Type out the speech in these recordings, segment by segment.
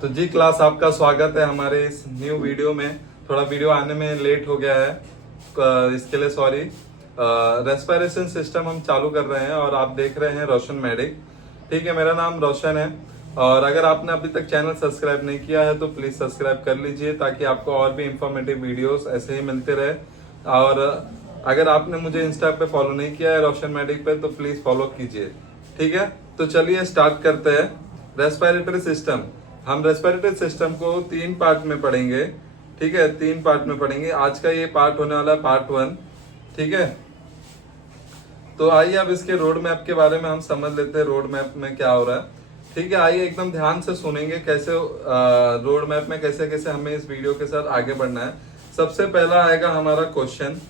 तो जी क्लास, आपका स्वागत है हमारे इस न्यू वीडियो में। थोड़ा वीडियो आने में लेट हो गया है, इसके लिए सॉरी। रेस्पिरेशन सिस्टम हम चालू कर रहे हैं और आप देख रहे हैं रोशन मेडिक। ठीक है, मेरा नाम रोशन है और अगर आपने अभी तक चैनल सब्सक्राइब नहीं किया है तो प्लीज सब्सक्राइब कर लीजिए ताकि आपको और भी इंफॉर्मेटिव वीडियोस ऐसे ही मिलते रहे। और अगर आपने मुझे इंस्टा पे फॉलो नहीं किया है रोशन मेडिक पे तो प्लीज फॉलो कीजिए। ठीक है, तो चलिए स्टार्ट करते हैं। रेस्पिरेटरी सिस्टम, हम रेस्पिरेटरी सिस्टम को 3 पार्ट में पढ़ेंगे। ठीक है, 3 पार्ट में पढ़ेंगे। आज का ये पार्ट होने वाला है पार्ट 1। ठीक है, तो आइए अब इसके रोड मैप के बारे में हम समझ लेते हैं, रोड मैप में क्या हो रहा है। ठीक है, आइए एकदम ध्यान से सुनेंगे कैसे रोड मैप में कैसे कैसे हमें इस वीडियो के साथ आगे बढ़ना है। सबसे पहला आएगा हमारा क्वेश्चन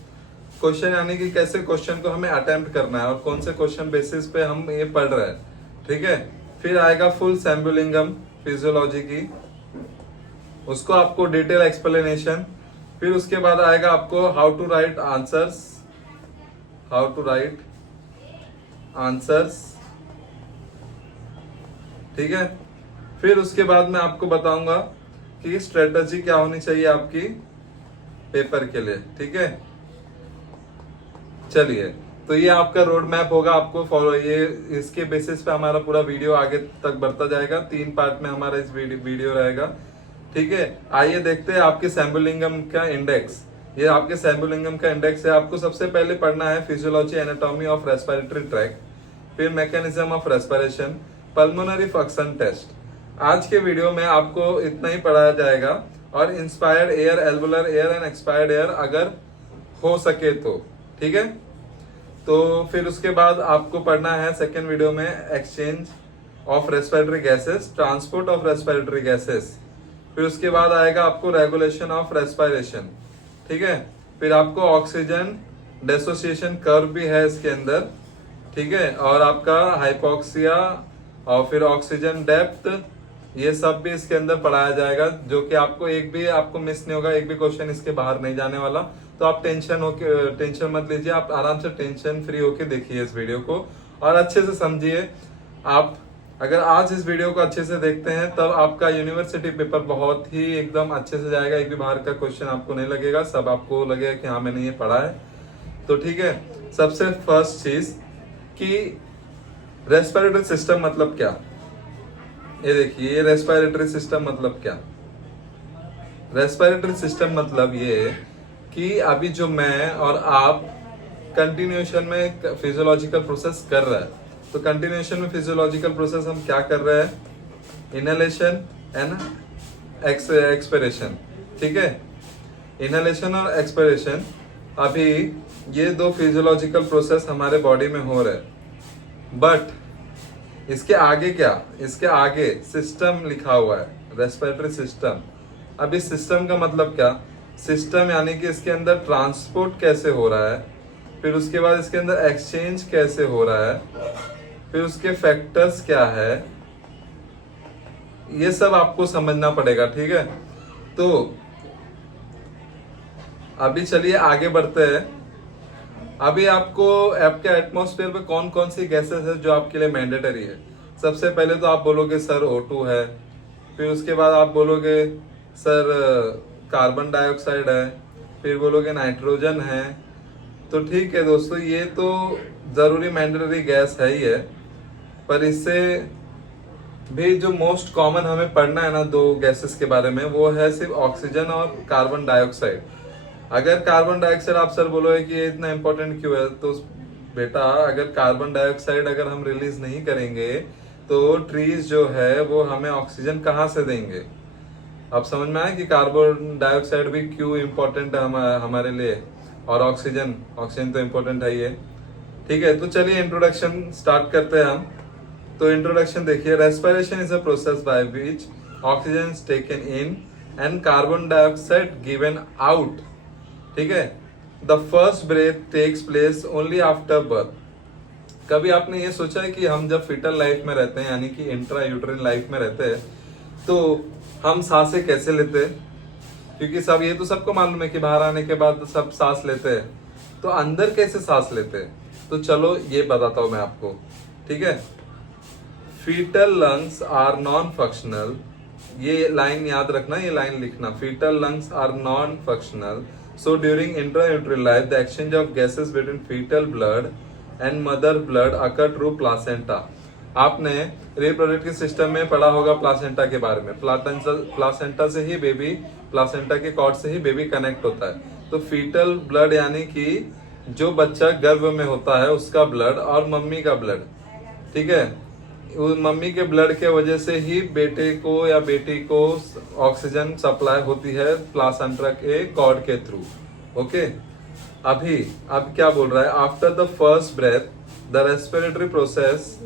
यानी कि कैसे क्वेश्चन को हमें अटेम्प्ट करना है और कौन से क्वेश्चन बेसिस पे हम ये पढ़ रहे हैं। ठीक है, फिर आएगा फुल सैम्बुलिंगम फिजियोलॉजी की, उसको आपको डिटेल एक्सप्लेनेशन। फिर उसके बाद आएगा आपको हाउ टू राइट आंसर्स। ठीक है, फिर उसके बाद मैं आपको बताऊंगा कि स्ट्रेटजी क्या होनी चाहिए आपकी पेपर के लिए। ठीक है, चलिए, तो ये आपका रोड मैप होगा, आपको फॉलो, ये इसके बेसिस पे हमारा पूरा वीडियो आगे तक बढ़ता जाएगा। 3 पार्ट में हमारा इस वीडियो रहेगा। ठीक है, आइए देखते हैं आपके सैम्बुलिंगम का इंडेक्स। ये आपके सैम्बुलिंगम का इंडेक्स है। आपको सबसे पहले पढ़ना है physiology anatomy of respiratory tract, फिर mechanism of respiration, pulmonary function test. आज के वीडियो में आपको इतना ही पढ़ाया जाएगा और inspired air, alveolar air and expired air अगर हो सके तो। ठीक है, तो फिर उसके बाद आपको पढ़ना है सेकेंड वीडियो में exchange of respiratory gases, transport of respiratory gases. फिर उसके बाद आएगा आपको रेगुलेशन ऑफ रेस्पिरेशन। ठीक है, फिर आपको ऑक्सीजन डिसोसिएशन कर्व भी है इसके अंदर। ठीक है, और आपका हाइपोक्सिया और फिर ऑक्सीजन डेप्थ, ये सब भी इसके अंदर पढ़ाया जाएगा, जो कि आपको एक भी आपको मिस नहीं होगा, एक भी क्वेश्चन इसके बाहर नहीं जाने वाला। तो आप टेंशन मत लीजिए, आप आराम से टेंशन फ्री होके देखिए इस वीडियो को और अच्छे से समझिए। आप अगर आज इस वीडियो को अच्छे से देखते हैं तब आपका यूनिवर्सिटी पेपर बहुत ही एकदम अच्छे से जाएगा। एक भी बाहर का क्वेश्चन आपको नहीं लगेगा, सब आपको लगेगा कि हाँ मैंने ये पढ़ा है। तो ठीक है, सबसे फर्स्ट चीज कि रेस्पिरेटरी सिस्टम मतलब क्या। ये देखिए, ये रेस्पिरेटरी सिस्टम मतलब क्या। रेस्पिरेटरी सिस्टम मतलब ये कि अभी जो मैं और आप कंटिन्यूएशन में फिजियोलॉजिकल प्रोसेस कर रहा है, तो कंटिन्यूएशन में फिजियोलॉजिकल प्रोसेस हम क्या कर रहे हैं, इनहेलेशन एंड एक्सपिरेशन। ठीक है, इनहेलेशन और एक्सपिरेशन, अभी ये 2 फिजियोलॉजिकल प्रोसेस हमारे बॉडी में हो रहे हैं। बट इसके आगे क्या, इसके आगे सिस्टम लिखा हुआ है, रेस्पिरेटरी सिस्टम। अब इस सिस्टम का मतलब क्या, सिस्टम यानी कि इसके अंदर ट्रांसपोर्ट कैसे हो रहा है, फिर उसके बाद इसके अंदर एक्सचेंज कैसे हो रहा है, फिर उसके फैक्टर्स क्या है, ये सब आपको समझना पड़ेगा। ठीक है, तो अभी चलिए आगे बढ़ते हैं। अभी आपको आपके एटमॉस्फेयर में कौन कौन सी गैसेस है जो आपके लिए मैंडेटरी है। सबसे पहले तो आप बोलोगे सर O2 है, फिर उसके बाद आप बोलोगे सर कार्बन डाइऑक्साइड है, फिर बोलोगे नाइट्रोजन है। तो ठीक है दोस्तों, ये तो जरूरी मैंडेटरी गैस है ही है, पर इससे भी जो मोस्ट कॉमन हमें पढ़ना है ना 2 गैसेस के बारे में, वो है सिर्फ ऑक्सीजन और कार्बन डाइऑक्साइड। अगर कार्बन डाइऑक्साइड आप सर बोलोगे कि ये इतना इंपॉर्टेंट क्यों है, तो बेटा अगर कार्बन डाइऑक्साइड अगर हम रिलीज नहीं करेंगे तो ट्रीज जो है वो हमें ऑक्सीजन कहाँ से देंगे। अब समझ में आया कि कार्बन डाइऑक्साइड भी क्यों इम्पोर्टेंट है हमारे लिए, और ऑक्सीजन तो इम्पोर्टेंट है ये। ठीक है, तो चलिए इंट्रोडक्शन स्टार्ट करते हैं हम। तो इंट्रोडक्शन देखिए, respiration is a process by which oxygen is taken in and carbon dioxide given out. ठीक है, the first breath takes place only after birth. कभी आपने ये सोचा है कि हम जब फिटल लाइफ में रहते हैं यानी कि इंट्रा यूट्रिन लाइफ में रहते हैं तो हम सांसें कैसे लेते हैं, क्योंकि सब ये तो सबको मालूम है कि बाहर आने के बाद सब सांस लेते हैं, तो अंदर कैसे सांस लेते हैं, तो चलो ये बताता हूं मैं आपको। ठीक है, fetal lungs are non-functional ये लाइन याद रखना, ये लाइन लिखना, foetal lungs are non functional, so during intrauterine life the exchange of gases between foetal blood and mother blood occur through placenta. आपने रिप्रोडक्टिव सिस्टम में पढ़ा होगा प्लासेंटा के बारे में, प्लासेंटा से ही बेबी, प्लासेंटा के कॉर्ड से ही बेबी कनेक्ट होता है। तो फीटल ब्लड यानी कि जो बच्चा गर्भ में होता है उसका ब्लड और मम्मी का ब्लड, ठीक है, मम्मी के ब्लड के वजह से ही बेटे को या बेटी को ऑक्सीजन सप्लाई होती है प्लासेंटा के कॉर्ड के थ्रू। ओके, अब क्या बोल रहा है, after the first breath the respiratory process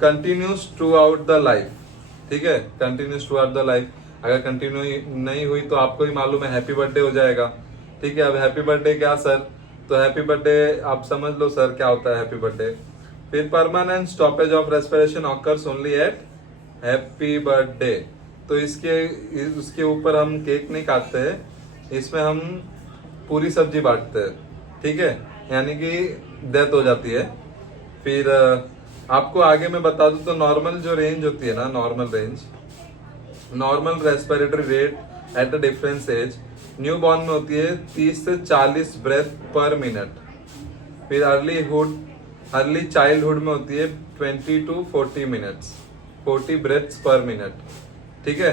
continues throughout the life. ठीक है, continues throughout the life, अगर कंटिन्यू नहीं हुई तो आपको ही मालूम है हैप्पी बर्थडे हो जाएगा। ठीक है, अब हैप्पी बर्थडे क्या सर, तो हैप्पी बर्थडे आप समझ लो सर क्या होता है हैप्पी बर्थडे। फिर permanent stoppage of respiration occurs only at happy birthday. तो उसके ऊपर हम केक नहीं काटते हैं, इसमें हम पूरी सब्जी बांटते हैं। ठीक है, यानी कि डेथ हो जाती है। फिर आपको आगे मैं बता दूं तो नॉर्मल जो रेंज होती है ना, normal respiratory rate at a difference age, newborn में होती है 30 से 40 ब्रेथ पर मिनट। फिर अर्ली चाइल्डहुड में होती है 20 to 40 minutes, 40 breaths per minute. ठीक है,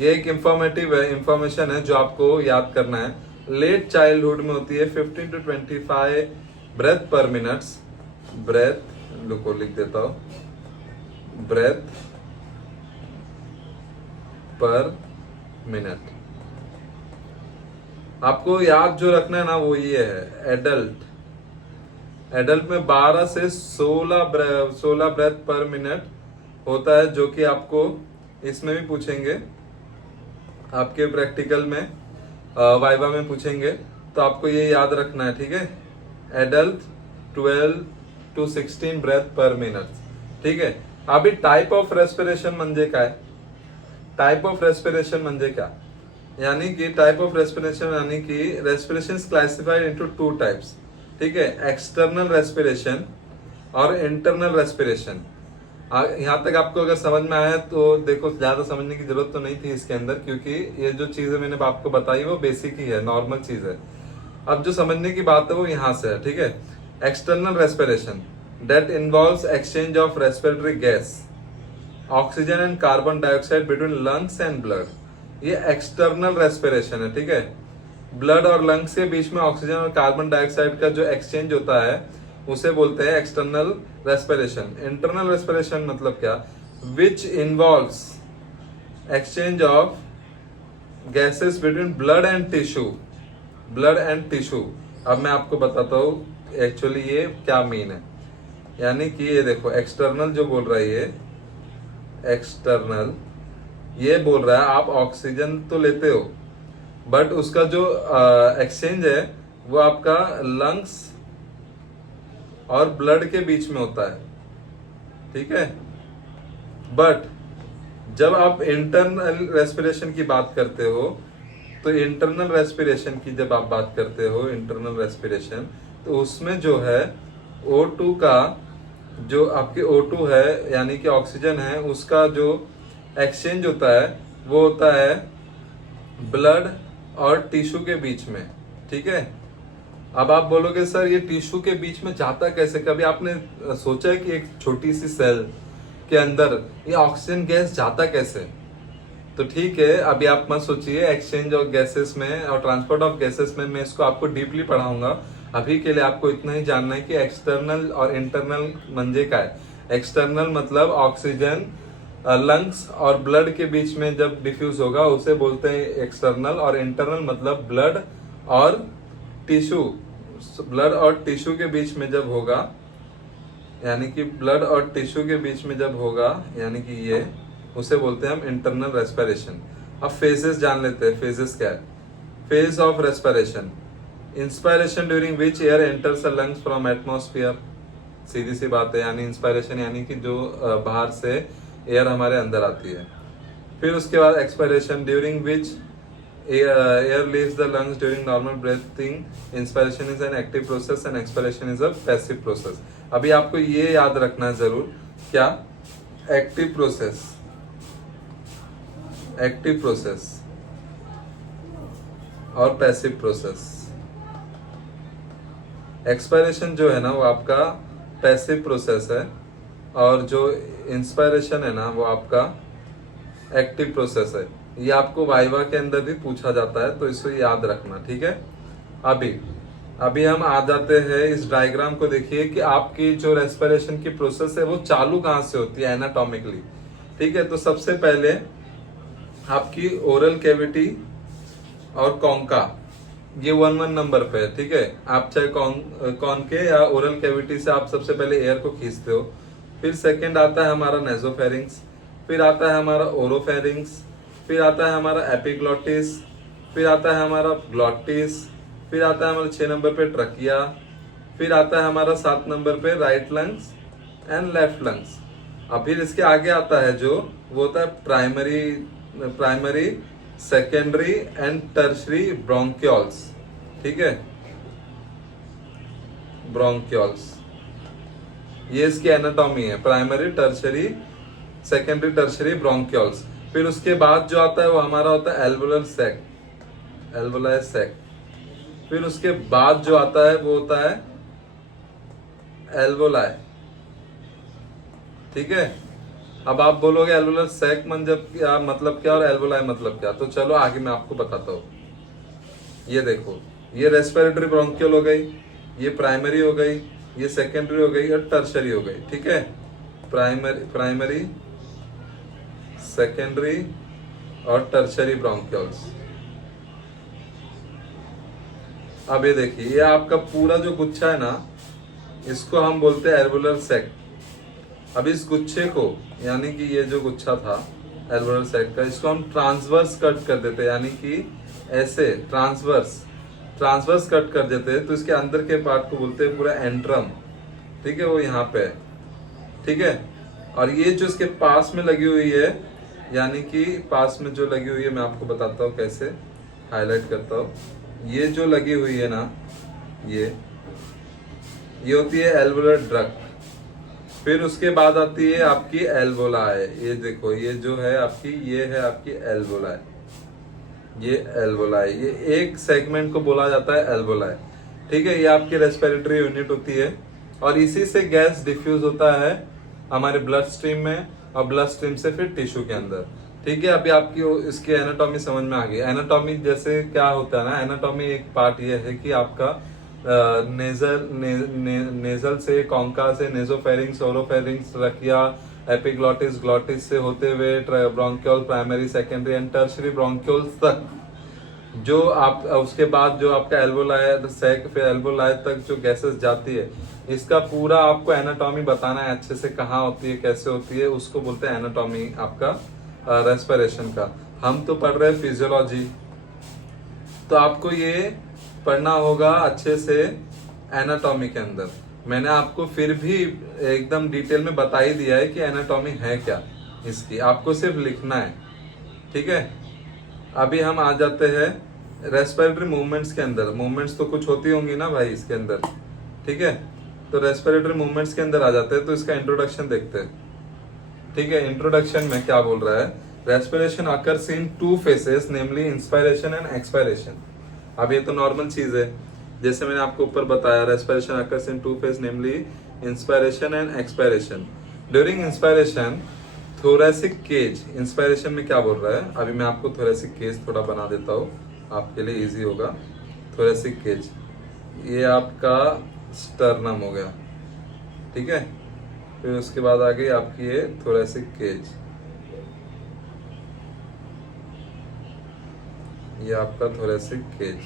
ये एक इंफॉर्मेशन है जो आपको याद करना है। लेट चाइल्डहुड में होती है 15 टू 25 ब्रेथ पर मिनट्स, ब्रेथ को लिख देता हूं, ब्रेथ पर मिनट। आपको याद जो रखना है ना वो ये है, एडल्ट में 12 से 16 ब्रेथ पर मिनट होता है, जो कि आपको इसमें भी पूछेंगे, आपके प्रैक्टिकल में वाइवा में पूछेंगे, तो आपको ये याद रखना है। ठीक है, adult 12 to 16 breath per minute. ठीक है, अभी टाइप ऑफ रेस्पिरेशन म्हणजे काय, टाइप ऑफ रेस्पिरेशन म्हणजे क्या, यानी कि टाइप ऑफ रेस्पिरेशन यानी कि रेस्पिरेशन क्लासिफाइड इनटू 2 टाइप्स। ठीक है, एक्सटर्नल रेस्पिरेशन और इंटरनल रेस्पिरेशन। यहाँ तक आपको अगर समझ में आया तो देखो, ज्यादा समझने की जरूरत तो नहीं थी इसके अंदर, क्योंकि ये जो चीजें मैंने आपको बताई वो बेसिक ही है, नॉर्मल चीज है। अब जो समझने की बात है वो यहाँ से है। ठीक है, external respiration that involves exchange of respiratory gas, oxygen and carbon dioxide between lungs and blood. ये एक्सटर्नल रेस्पिरेशन है। ठीक है, ब्लड और लंग्स के बीच में ऑक्सीजन और कार्बन डाइऑक्साइड का जो एक्सचेंज होता है उसे बोलते हैं एक्सटर्नल रेस्पिरेशन। इंटरनल रेस्पिरेशन मतलब क्या, which involves exchange of gases between blood and tissue. अब मैं आपको बताता हूँ एक्चुअली ये क्या मीन है। यानी कि ये देखो, एक्सटर्नल जो बोल रहा है ये एक्सटर्नल, ये बोल रहा है आप ऑक्सीजन तो लेते हो, बट उसका जो एक्सचेंज है वो आपका लंग्स और ब्लड के बीच में होता है। ठीक है, बट जब आप इंटरनल रेस्पिरेशन की बात करते हो, तो इंटरनल रेस्पिरेशन की जब आप बात करते हो, इंटरनल रेस्पिरेशन, तो उसमें जो है O2 का, जो आपके O2 है यानी कि ऑक्सीजन है, उसका जो एक्सचेंज होता है वो होता है ब्लड और टिश्यू के बीच में। ठीक है, अब आप बोलोगे सर ये टिश्यू के बीच में जाता कैसे, कभी आपने सोचा है कि एक छोटी सी सेल के अंदर ये ऑक्सीजन गैस जाता कैसे? तो ठीक है, अभी आप मत सोचिए, एक्सचेंज ऑफ गैसेस में और ट्रांसपोर्ट ऑफ गैसेस में मैं इसको आपको डीपली पढ़ाऊंगा। अभी के लिए आपको इतना ही जानना है कि एक्सटर्नल और इंटरनल म्हणजे काय। एक्सटर्नल मतलब ऑक्सीजन लंग्स और ब्लड के बीच में जब डिफ्यूज होगा उसे बोलते हैं एक्सटर्नल, और इंटरनल मतलब ब्लड और टिश्यू के बीच में जब होगा, यानी कि ब्लड और टिश्यू के बीच में जब होगा, यानी कि ये, उसे बोलते हैं हम इंटरनल रेस्पिरेशन। अब फेजेस जान लेते हैं, फेजेस क्या है। Phase of respiration, inspiration during which air enters the lungs from atmosphere. सीधी सी बात है, यानी इंस्पायरेशन यानी कि जो बाहर से एयर हमारे अंदर आती है। फिर उसके बाद expiration during which air leaves the lungs during normal breathing. Inspiration is an active process and expiration is a passive process. अभी आपको ये याद रखना है जरूर, क्या, एक्टिव प्रोसेस एक्टिव प्रोसेस और पैसिव प्रोसेस। एक्सपायरेशन जो है ना वो आपका पैसिव प्रोसेस है, और जो इंस्पायरेशन है ना वो आपका एक्टिव प्रोसेस है। ये आपको वाइवा के अंदर भी पूछा जाता है, तो इसको याद रखना, ठीक है। अभी हम आ जाते हैं इस डायग्राम को, देखिए कि आपकी जो रेस्पिरेशन की प्रोसेस है वो चालू कहाँ से होती है एनाटॉमिकली, ठीक है। तो सबसे पहले आपकी ओरल कैविटी और कॉन्का, ये 1-1 नंबर पे है, ठीक है। आप चाहे कॉन के या ओरल कैविटी से आप सबसे पहले एयर को खींचते हो। फिर सेकंड आता है हमारा नेजोफेरिंग्स, फिर आता है हमारा ओरोफेरिंग्स, फिर आता है हमारा एपिग्लॉटिस, फिर आता है हमारा ग्लॉटिस, फिर आता है हमारा 6 नंबर पे ट्रकिया, फिर आता है हमारा 7 नंबर पे right lungs and left lungs. अब फिर इसके आगे आता है जो वो होता है primary secondary and tertiary bronchioles, ठीक है, ब्रोंकियोल्स। ये इसकी एनाटॉमी है, primary tertiary secondary tertiary bronchioles. फिर उसके बाद जो आता है वो हमारा होता है एल्वोलर सैक, एल्वोलार सैक। फिर उसके बाद जो आता है वो होता है एल्वोलाई, ठीक है। अब आप बोलोगे एल्वोलर सैक मतलब क्या और एल्वोलाई मतलब क्या, तो चलो आगे मैं आपको बताता हूँ। ये देखो, ये रेस्पिरेटरी ब्रोंकियल हो गई, ये प्राइमरी हो गई, ये सेकेंडरी हो गई और टर्शरी हो गई, ठीक है। प्राइमरी सेकेंडरी और टर्शरी ब्रोंकियल्स। अब ये देखिए, ये आपका पूरा जो गुच्छा है ना, इसको हम बोलते हैं एल्वोलर सैक। अब इस गुच्छे को, यानी कि ये जो गुच्छा था एल्वोलर सैक का, इसको हम ट्रांसवर्स कट कर देते हैं, यानी कि ऐसे ट्रांसवर्स कट कर देते हैं। तो इसके अंदर के पार्ट को बोलते हैं पूरा एंट्रम, ठीक है, वो यहाँ पे है, ठीक है। और ये जो इसके पास में लगी हुई है, यानी कि पास में जो लगी हुई है, मैं आपको बताता हूँ कैसे, हाईलाइट करता हूँ। ये जो लगी हुई है ना, ये होती है एल्वोलर ड्रक्ट। फिर उसके बाद आती है आपकी एल्वोलाई। ये देखो, ये जो है आपकी, ये है आपकी एल्वोलाई, ये एल्वोलाई, ये एक सेगमेंट को बोला जाता है एल्वोलाई, ठीक है। ये आपकी रेस्पिरेटरी यूनिट होती है, और इसी से गैस डिफ्यूज होता है हमारे ब्लड स्ट्रीम में, और ब्लड स्ट्रीम से फिर टिश्यू के अंदर, ठीक है। अभी आपकी इसकी एनाटॉमी समझ में आ गई। एनाटॉमी जैसे क्या होता है ना, एनाटॉमी एक पार्ट ये है कि आपका नेजल से, कॉन्का से, nasopharynx, oropharynx, trachea, epiglottis, glottis से होते हुए bronchiole, primary secondary and tertiary bronchioles तक, जो आप उसके बाद जो आपका एल्वोलाई सैक, फिर एल्वोलाई तक जो गैसेस जाती है, इसका पूरा आपको एनाटॉमी बताना है अच्छे से, कहाँ होती है, कैसे होती है, उसको बोलते हैं एनाटॉमी आपका रेस्पिरेशन का। हम तो पढ़ रहे हैं फिजियोलॉजी, तो आपको ये पढ़ना होगा अच्छे से एनाटॉमी के अंदर। मैंने आपको फिर भी एकदम डिटेल में बता ही दिया है कि एनाटॉमी है क्या इसकी, आपको सिर्फ लिखना है, ठीक है। अभी हम आ जाते हैं रेस्पिरेटरी मूवमेंट्स के अंदर। मूवमेंट्स तो कुछ होती होंगी ना भाई इसके अंदर, ठीक है। तो रेस्पिरेटरी मूवमेंट्स के अंदर आ जाते हैं, तो इसका इंट्रोडक्शन देखते हैं, ठीक है। इंट्रोडक्शन में क्या बोल रहा है, respiration occurs in 2 faces, namely inspiration and expiration. अब ये तो नॉर्मल चीज है, जैसे मैंने आपको ऊपर बताया, respiration occurs in 2 phase, namely inspiration and expiration. During inspiration thoracic cage, inspiration में क्या बोल रहा है, अभी मैं आपको थोरेसिक केज थोड़ा बना देता हूँ, आपके लिए इजी होगा। थोरेसिक केज, ये आपका स्टर्नम हो गया, ठीक है। फिर उसके बाद आ गई आपकी ये थोरेसिक केज, ये आपका थोरेसिक केज,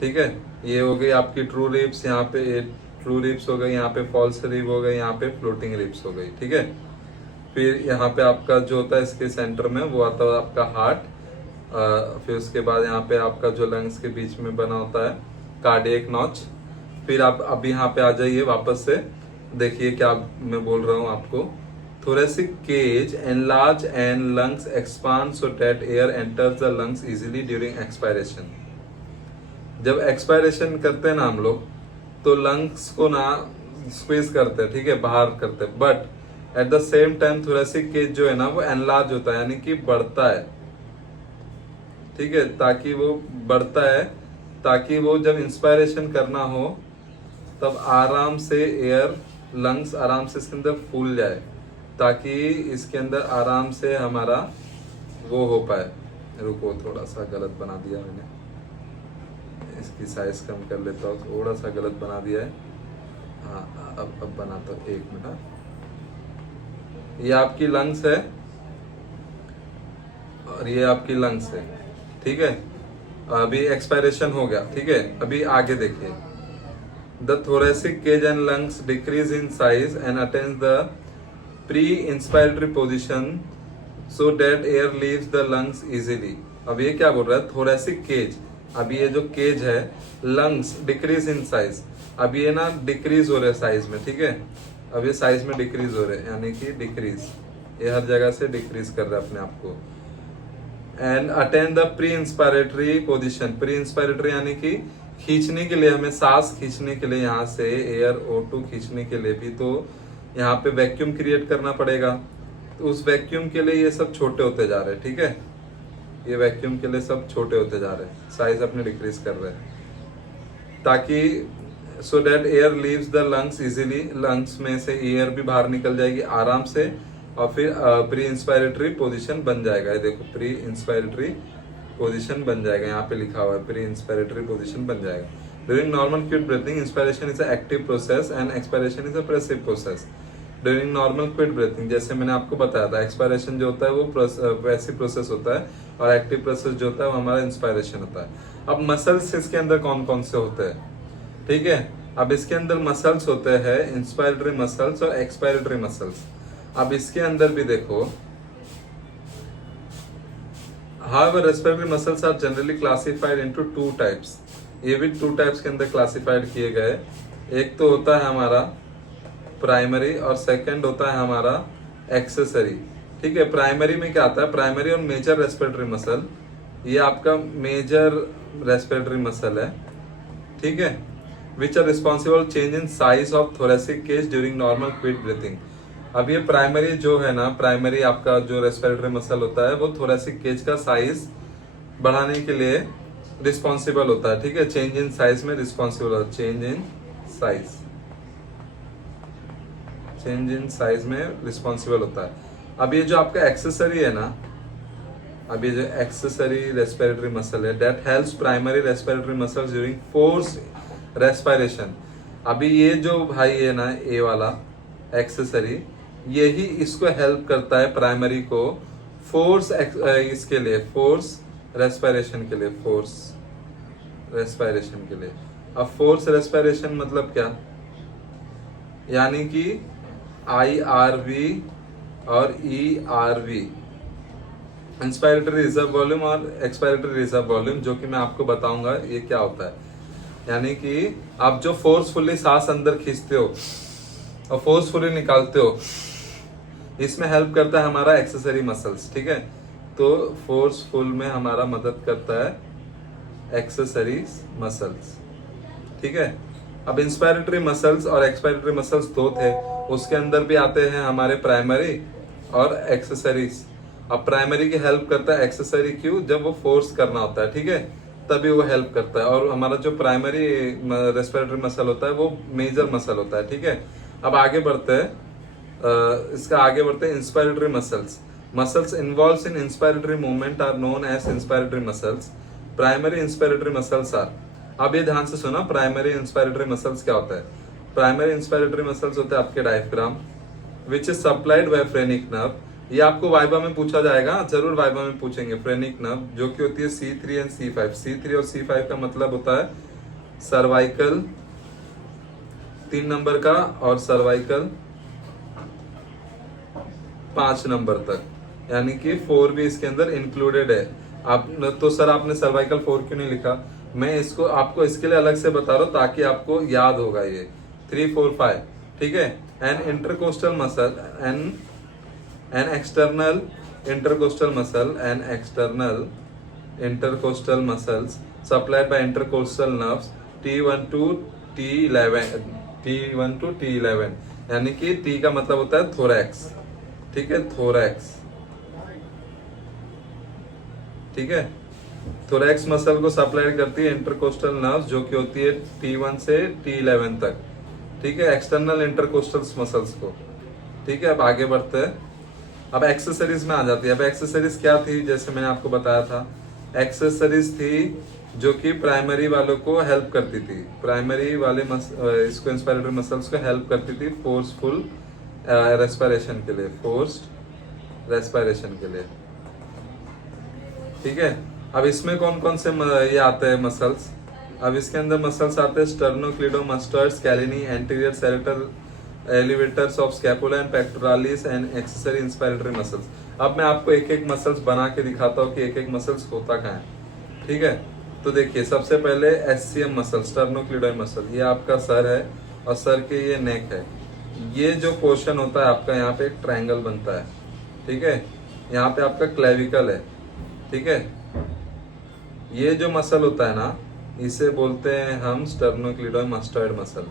ठीक है। ये हो गई आपकी ट्रू रिब्स, यहाँ पे ट्रू रिब्स हो गई, यहाँ पे फॉल्स रिब हो गई, यहाँ पे फ्लोटिंग रिब्स हो गई, ठीक है। फिर यहाँ पे आपका जो होता है इसके सेंटर में वो आता है आपका हार्ट। फिर उसके बाद यहाँ पे आपका जो लंग्स के बीच में बना होता है कार्डियक नॉच। फिर आप अब यहाँ पे आ जाइए वापस से, देखिए क्या मैं बोल रहा हूँ आपको। thoracic cage enlarge and lungs expand so that air enters the lungs easily during expiration। जब एक्सपायरेशन करते हैं ना हम लोग, तो लंग्स को ना स्क्वीज करते हैं, ठीक है, बाहर करते हैं, but at the same time thoracic cage जो है ना वो एनलार्ज होता है, यानी कि बढ़ता है, ठीक है, ताकि वो बढ़ता है, ताकि वो जब इंस्पायरेशन करना हो तब आराम से एयर लंग्स आराम से इसके अंदर फूल जाए, ताकि इसके अंदर आराम से हमारा वो हो पाए। रुको, थोड़ा सा गलत बना दिया मैंने, इसकी साइज कम कर लेता हूँ, थोड़ा सा गलत बना दिया है। हाँ, अब बनाता हूँ, एक मिनट। ये आपकी लंग्स है और ये आपकी लंग्स है, ठीक है। अभी एक्सपायरेशन हो गया, ठीक है। अभी आगे देखिए, the thoracic cage and lungs decrease in size and attains the pre inspiratory position so that air leaves the lungs easily. अब ये क्या बोल रहा है, थोरेसिक केज, अब ये जो केज है, लंग्स डिक्रीज इन साइज, अब ये ना डिक्रीज हो रहे हैं साइज में, ठीक है। अब ये साइज में डिक्रीज हो रहे हैं, यानी कि डिक्रीज, ये हर जगह से डिक्रीज कर रहा है अपने आप को। And attain the pre inspiratory position, pre inspiratory यानी कि खींचने के लिए, हमें सांस खींचने के लिए, यहाँ से एयर O2 खींचने के लिए भी तो यहाँ पे वैक्यूम क्रिएट करना पड़ेगा। तो उस वैक्यूम के लिए ये सब छोटे होते जा रहे हैं, ठीक है। ये वैक्यूम के लिए सब छोटे होते जा रहे हैं, साइज अपने डिक्रीज कर रहे हैं, ताकि so that air leaves the lungs easily, lungs में से एयर भी बाहर निकल जाएगी आराम से, और फिर प्री इंस्पायरेटरी पोजीशन बन जाएगा। ये देखो, प्री इंस्पायरेटरी पोजीशन बन जाएगा, यहाँ पे लिखा हुआ है प्री इंस्पायरेटरी पोजीशन बन जाएगा। During normal quiet breathing inspiration is active process and expiration is a passive process. During normal quiet breathing, जैसे मैंने आपको बताया था, एक्सपायरेशन जो होता है वो पैसिव प्रोसेस होता है, और एक्टिव प्रोसेस जो होता है वो हमारा इंस्पायरेशन होता है। अब मसल्स इसके अंदर कौन कौन से होते हैं, ठीक है। अब इसके अंदर मसल्स होते हैं, इंस्पायरेटरी मसल्स और एक्सपायरेटरी मसल्स। अब इसके अंदर भी देखो, however respiratory muscles are generally classified into two types, ये भी 2 टाइप्स के अंदर क्लासिफाइड किए गए। एक तो होता है हमारा प्राइमरी और सेकंड होता है हमारा एक्सेसरी, ठीक है। प्राइमरी में क्या आता है, प्राइमरी और मेजर रेस्पिरेटरी मसल, ये आपका मेजर रेस्पिरेटरी मसल है, ठीक है, which are responsible change in size of thoracic cage during normal quiet breathing. अब ये प्राइमरी जो है ना, प्राइमरी आपका जो रेस्पिरेटरी मसल होता है वो थोरेसिक केज का साइज बढ़ाने के लिए रिस्पॉन्सिबल होता है, ठीक है। चेंज इन साइज में रिस्पॉन्सिबल होता है, change in size, change in size में रिस्पॉन्सिबल होता है। अब ये जो आपका एक्सेसरी है ना, अब ये जो एक्सेसरी रेस्पिरेटरी मसल है, that helps primary respiratory muscles during force respiration. अभी ये जो भाई है ना, ए वाला एक्सेसरी, यही इसको हेल्प करता है प्राइमरी को फोर्स इसके लिए, फोर्स रेस्पिरेशन के लिए, फोर्स रेस्पिरेशन के लिए। अब फोर्स रेस्पिरेशन मतलब क्या, यानी कि IRV और ERV, इंस्पायरेटरी रिजर्व वॉल्यूम और एक्सपायरेटरी रिजर्व वॉल्यूम, जो कि मैं आपको बताऊंगा ये क्या होता है। यानी कि आप जो फोर्सफुली सांस अंदर खींचते हो और फोर्सफुली निकालते हो, इसमें हेल्प करता है हमारा एक्सेसरी मसल्स, ठीक है। तो फोर्सफुल में हमारा मदद करता है एक्सेसरी मसल्स, ठीक है। अब इंस्पायरेटरी मसल्स और एक्सपायरेटरी मसल्स 2 थे, उसके अंदर भी आते हैं हमारे प्राइमरी और एक्सेसरीज। अब प्राइमरी की हेल्प करता है एक्सेसरी, क्यों, जब वो फोर्स करना होता है, ठीक है, तभी वो हेल्प करता है। और हमारा जो प्राइमरी रेस्पिरेटरी मसल होता है वो मेजर मसल होता है, ठीक है। अब आगे बढ़ते हैं, इसका आगे बढ़ते हैं inspiratory muscles. Muscles involves in inspiratory movement are known as inspiratory muscles. Primary inspiratory muscles are, अब ये ध्यान से सुना, प्राइमरी इंस्पायरेटरी मसल्स क्या होता है। प्राइमरी इंस्पायरेटरी मसल्स होते हैं आपके diaphragm, which is supplied by phrenic nerve. ये आपको वाइबा में पूछा जाएगा, जरूर वाइबा में पूछेंगे। फ्रेनिक नर्व जो कि होती है C3 एंड C5। C3 और C5 का मतलब होता है सर्वाइकल 3 नंबर का और सर्वाइकल 5 नंबर तक, यानी कि 4 भी इसके अंदर इंक्लूडेड है। आप तो सर आपने सर्वाइकल 4 क्यों नहीं लिखा, मैं इसको आपको इसके लिए अलग से बता रहा हूँ ताकि आपको याद होगा। ये 3, 4, 5, ठीक है। An intercostal muscle, an external intercostal muscle, an external intercostal muscles supplied by intercostal nerves T1 to T11, T1 to T11। यानी कि टी का मतलब होता है थोरैक्स, ठीक है, थोरैक्स, ठीक है। थोरैक्स मसल को सप्लाई करती है इंटरकोस्टल नर्व्स, जो कि होती है T1 से T11 तक, ठीक है, एक्सटर्नल इंटरकोस्टल मसल्स को, ठीक है। अब आगे बढ़ते हैं, अब एक्सेसरीज में आ जाती है। अब एक्सेसरीज क्या थी, जैसे मैंने आपको बताया था, एक्सेसरीज थी जो कि प्राइमरी वालों को हेल्प करती थी, प्राइमरी वाले इसको इंस्पायरेटरी मसल्स को हेल्प करती थी फोर्सफुल रेस्पिरेशन के लिए, फोर्स्ड रेस्पिरेशन के लिए, ठीक है। अब इसमें कौन कौन से ये आते हैं मसल्स, अब इसके अंदर मसल्स आते हैं sternocleidomastoids, scaleni, anterior serratus elevators of scapula and pectoralis and accessory inspiratory muscles. अब मैं आपको एक एक मसल्स बना के दिखाता हूँ कि एक एक मसल्स होता कहाँ है, ठीक है। तो देखिए, सबसे पहले SCM मसल, स्टर्नोक्लीडोइड मसल, ये आपका सर है और सर के ये नेक है। ये जो पोर्शन होता है आपका, यहाँ पे एक ट्रायंगल बनता है, ठीक है, यहाँ पे आपका क्लेविकल है, ठीक है। ये जो मसल होता है ना, इसे बोलते हैं हम स्टर्नोक्लीडोमास्टोइड मसल,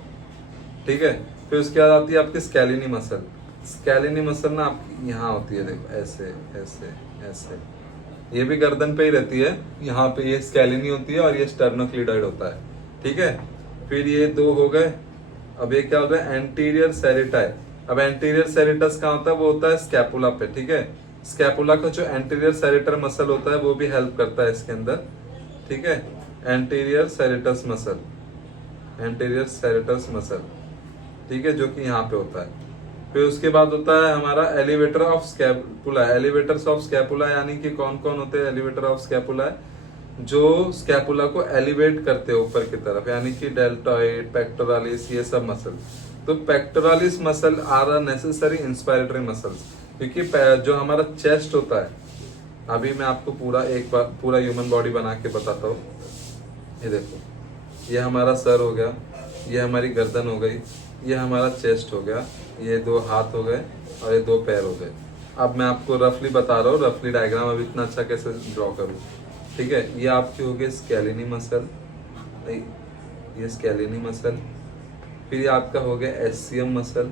ठीक है। फिर उसके बाद आती है आपकी स्कैलिनी मसल। स्कैलिनी मसल ना आपकी यहाँ होती है, देखो ऐसे ऐसे ऐसे, ये भी गर्दन पे ही रहती है, यहाँ पे ये स्कैलिनी होती है और ये स्टर्नोक्लीडोइड होता है, ठीक है। फिर ये दो हो गए। अब ये क्या होता है, एंटीरियर सेरेटाई। अब एंटीरियर सेरेटस कहाँ होता है, वो होता है स्कैपुला पे, ठीक है। स्कैपुला का जो एंटीरियर सेरेटर मसल होता है वो भी हेल्प करता है इसके अंदर, ठीक है, anterior serratus muscle, anterior serratus muscle, ठीक है, जो कि यहाँ पे होता है। फिर उसके बाद होता है हमारा elevator of scapula. Elevators of scapula यानी कि कौन कौन होते हैं एलिवेटर ऑफ स्कैपुला, जो स्कैपुला को एलिवेट करते हैं ऊपर की तरफ, यानी कि डेल्टॉइड, पेक्टोरालिस, ये सब मसल। तो pectoralis muscle are necessary inspiratory muscles, क्योंकि जो हमारा चेस्ट होता है, अभी मैं आपको पूरा एक बार पूरा ह्यूमन बॉडी बना के बताता हूँ। ये देखो, ये हमारा सर हो गया, ये हमारी गर्दन हो गई, ये हमारा चेस्ट हो गया, ये दो हाथ हो गए और ये दो पैर हो गए। अब मैं आपको रफली बता रहा हूँ, रफली डायग्राम अभी इतना अच्छा कैसे ड्रॉ करूँ, ठीक है। ये आपकी हो गई स्कैलिनी मसल, ये स्कैलिनी मसल। फिर ये आपका हो गया SCM मसल,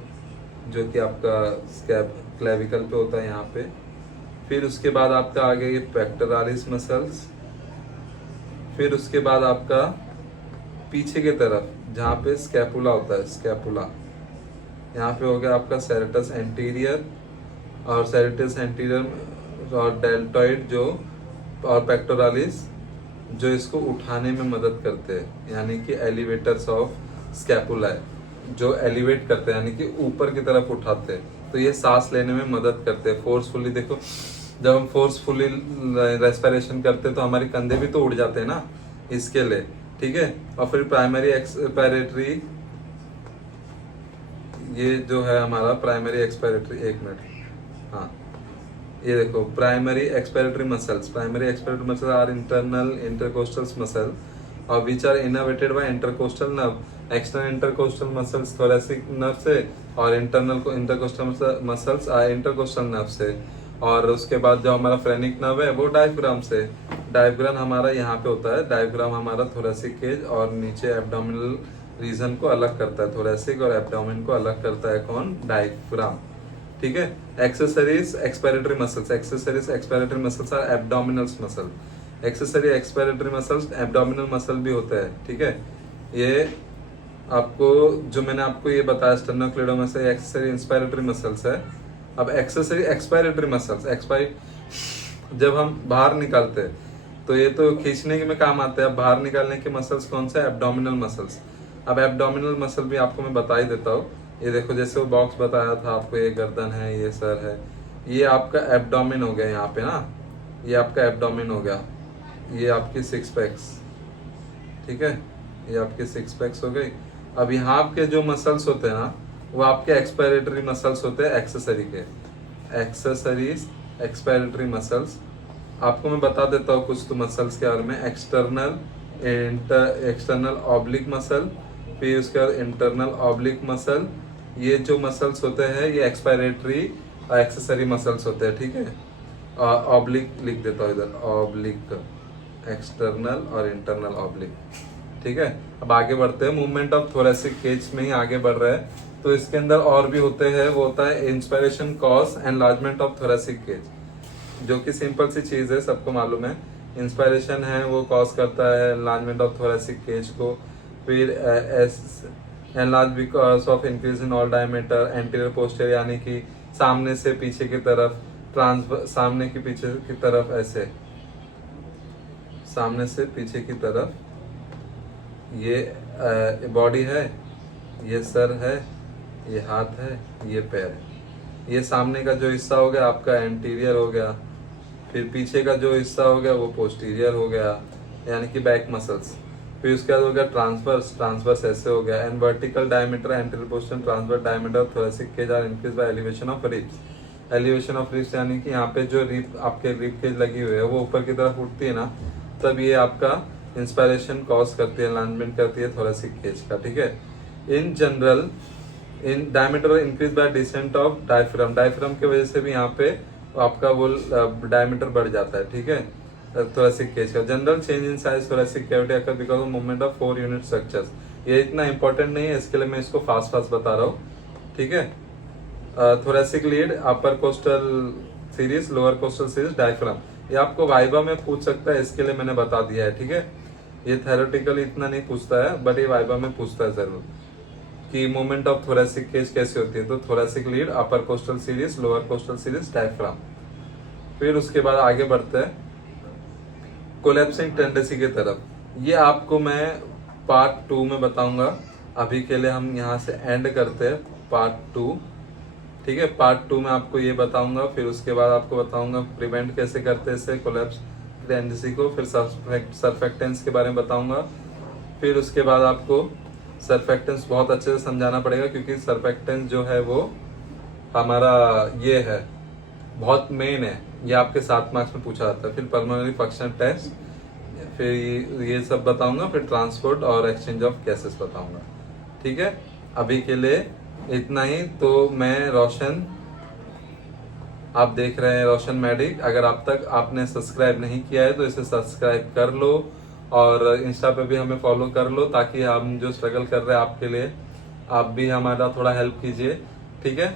जो कि आपका स्कैप क्लेविकल पे होता है यहाँ पे। फिर उसके बाद आपका आ गया ये पेक्टोरालिस मसल्स। फिर उसके बाद आपका पीछे की तरफ जहाँ पे स्कैपुला होता है, स्कैपुला, यहाँ पे हो गया आपका सेरेटस एंटीरियर, और सेरेटस एंटीरियर और डेल्टॉइड जो, और पेक्टोरालिस जो इसको उठाने में मदद करते हैं, यानी कि एलिवेटर्स ऑफ स्कैपुला है, जो एलिवेट करते हैं यानी कि ऊपर की तरफ उठाते हैं। तो ये सांस लेने में मदद करते हैं फोर्सफुली। देखो, जब हम फोर्सफुली रेस्पिरेशन करते हैं तो हमारे कंधे भी तो उड़ जाते हैं ना, इसके लिए, ठीक है। और फिर प्राइमरी एक्सपायरेटरी, ये जो है हमारा प्राइमरी एक्सपायरेटरी, एक मिनट, हाँ, ये देखो primary expiratory muscles. Primary expiratory muscle are internal intercostal muscle और which are innervated by intercostal nerve. External intercostal muscles thoracic nerve से, और इंटरनल को इंटरकोस्टल मसल्स इंटरकोस्टल नर्व से। और उसके बाद जो हमारा फ्रेनिक नर्व है वो डायफ्राम से। डायफ्राम हमारा यहाँ पे होता है, डायफ्राम हमारा थोरैसिक केज और नीचे एब्डोमिनल रीजन को अलग करता है, थोरैसिक और एब्डोमेन को अलग करता है कौन, डायफ्राम, ठीक है। Accessories expiratory muscles, accessories expiratory muscles are abdominal muscle. Accessory expiratory muscles abdominal muscle भी होता है, ठीक है। ये आपको जो मैंने आपको ये बताया स्टर्नोक्लीडोमास्टर्स एक्सेसरी इंस्पायरेटरी मसल्स है। अब एक्सेसरी एक्सपायरेटरी मसल्स, जब हम बाहर निकालते हैं तो ये तो खींचने में काम आते हैं। अब बाहर निकालने के मसल्स कौन सा है, एब्डोमिनल मसल्स। अब एब्डोमिनल मसल भी आपको मैं बता ही देता हूँ। ये देखो, जैसे वो बॉक्स बताया था आपको, ये गर्दन है, ये सर है, ये आपका एब्डोमिन हो गया यहाँ पे ना, ये आपका एब्डोमिन हो गया, ये आपकी सिक्स पैक्स, ठीक है, ये आपके सिक्स पैक्स हो गई। अब यहाँ के जो मसल्स होते हैं ना, वो आपके एक्सपायरेटरी मसल्स होते हैं, एक्सेसरी के, एक्सेसरीज एक्सपायरेटरी मसल्स। आपको मैं बता देता हूँ कुछ तो मसल्स के बारे में। एक्सटर्नल ऑब्लिक मसल, फिर उसके बाद इंटरनल ऑब्लिक मसल। ये जो मसल्स होते हैं ये एक्सपायरेटरी और एक्सेसरी मसल्स होते हैं, ठीक है। ऑब्लिक लिख देता हूँ इधर, ऑब्लिक, एक्सटर्नल और इंटरनल ऑब्लिक, ठीक है। अब आगे बढ़ते हैं, मूवमेंट ऑफ थोरैसिक केज में ही आगे बढ़ रहे हैं। तो इसके अंदर और भी होते हैं, वो होता है inspiration cause enlargement of thoracic cage, जो कि सिंपल सी चीज है, सबको मालूम है। इंस्पिरेशन है वो कॉज करता है एनलार्जमेंट ऑफ थोरेसिक केज को। फिर enlarge because of increase in all diameter anterior posterior, यानी कि सामने से पीछे की तरफ, सामने की पीछे की तरफ, ऐसे सामने से पीछे की तरफ, ये बॉडी है, ये सर है, ये हाथ है, ये पैर है। ये सामने का जो हिस्सा हो गया आपका एंटीरियर हो गया, फिर पीछे का जो हिस्सा हो गया वो पोस्टीरियर हो गया, यानी कि बैक मसल्स। फिर उसके बाद हो गया ट्रांसवर्स, ट्रांसवर्स ऐसे हो गया। And vertical diameter anterior posterior transverse diameter thoracic cage are increase by elevation of ribs. Elevation of ribs यानी कि यहाँ पे जो रिब, आपके रिब केज लगी हुई है वो ऊपर की तरफ उठती है ना, तब ये आपका इंस्पिरेशन कॉज करती है, एनलार्जमेंट करती है थोरेसिक केज का, ठीक है। In general in diameter increase by descent of diaphragm, diaphragm की वजह से भी यहाँ पे आपका वो डायमीटर बढ़ जाता है, ठीक है, थोरेसिक केज का। General change in size thoracic cavity occur because of movement of 4 unit structures. ये इतना इंपॉर्टेंट नहीं है, इसके लिए मैं इसको फास्ट फास्ट बता रहा हूँ, ठीक है। Thoracic lead, upper costal series, lower costal series, diaphragm, ये आपको वाइवा में पूछ सकता है, इसके लिए मैंने बता दिया है, ठीक है। ये थेरोटिकली इतना नहीं पूछता है, बट ये वाइवा में पूछता है जरूर कि मूवमेंट ऑफ थोरेसिक केज कैसे होती है। तो thoracic lead, upper costal series, lower costal series, diaphragm. फिर उसके बाद आगे बढ़ते हैं कोलैप्सिंग टेंडेंसी की तरफ। ये आपको मैं पार्ट 2 में बताऊंगा। अभी के लिए हम यहाँ से एंड करते हैं पार्ट 2, ठीक है। पार्ट 2 में आपको ये बताऊंगा, फिर उसके बाद आपको बताऊंगा प्रिवेंट कैसे करते हैं इससे कोलैप्स टेंडेंसी को, फिर सर्फेक्टेंस के बारे में बताऊंगा। फिर उसके बाद आपको सर्फेक्टेंस बहुत अच्छे से समझाना पड़ेगा, क्योंकि सर्फेक्टेंस जो है वो हमारा ये है, बहुत मेन है, ये आपके 7 मार्क्स में पूछा जाता है। फिर पल्मोनरी फंक्शन टेस्ट, फिर ये सब बताऊंगा, फिर ट्रांसपोर्ट और एक्सचेंज ऑफ गैसेस बताऊंगा, ठीक है। अभी के लिए इतना ही। तो मैं रोशन, आप देख रहे हैं रोशन मेडिक। अगर आप तक आपने सब्सक्राइब नहीं किया है तो इसे सब्सक्राइब कर लो, और इंस्टा पे भी हमें फॉलो कर लो, ताकि हम जो स्ट्रगल कर रहे हैं आपके लिए, आप भी हमारा थोड़ा हेल्प कीजिए, ठीक है।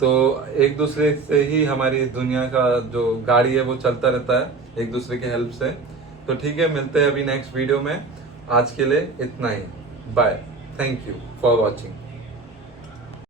तो एक दूसरे से ही हमारी दुनिया का जो गाड़ी है वो चलता रहता है, एक दूसरे की हेल्प से। तो ठीक है, मिलते हैं अभी नेक्स्ट वीडियो में। आज के लिए इतना ही, bye, thank you for watching.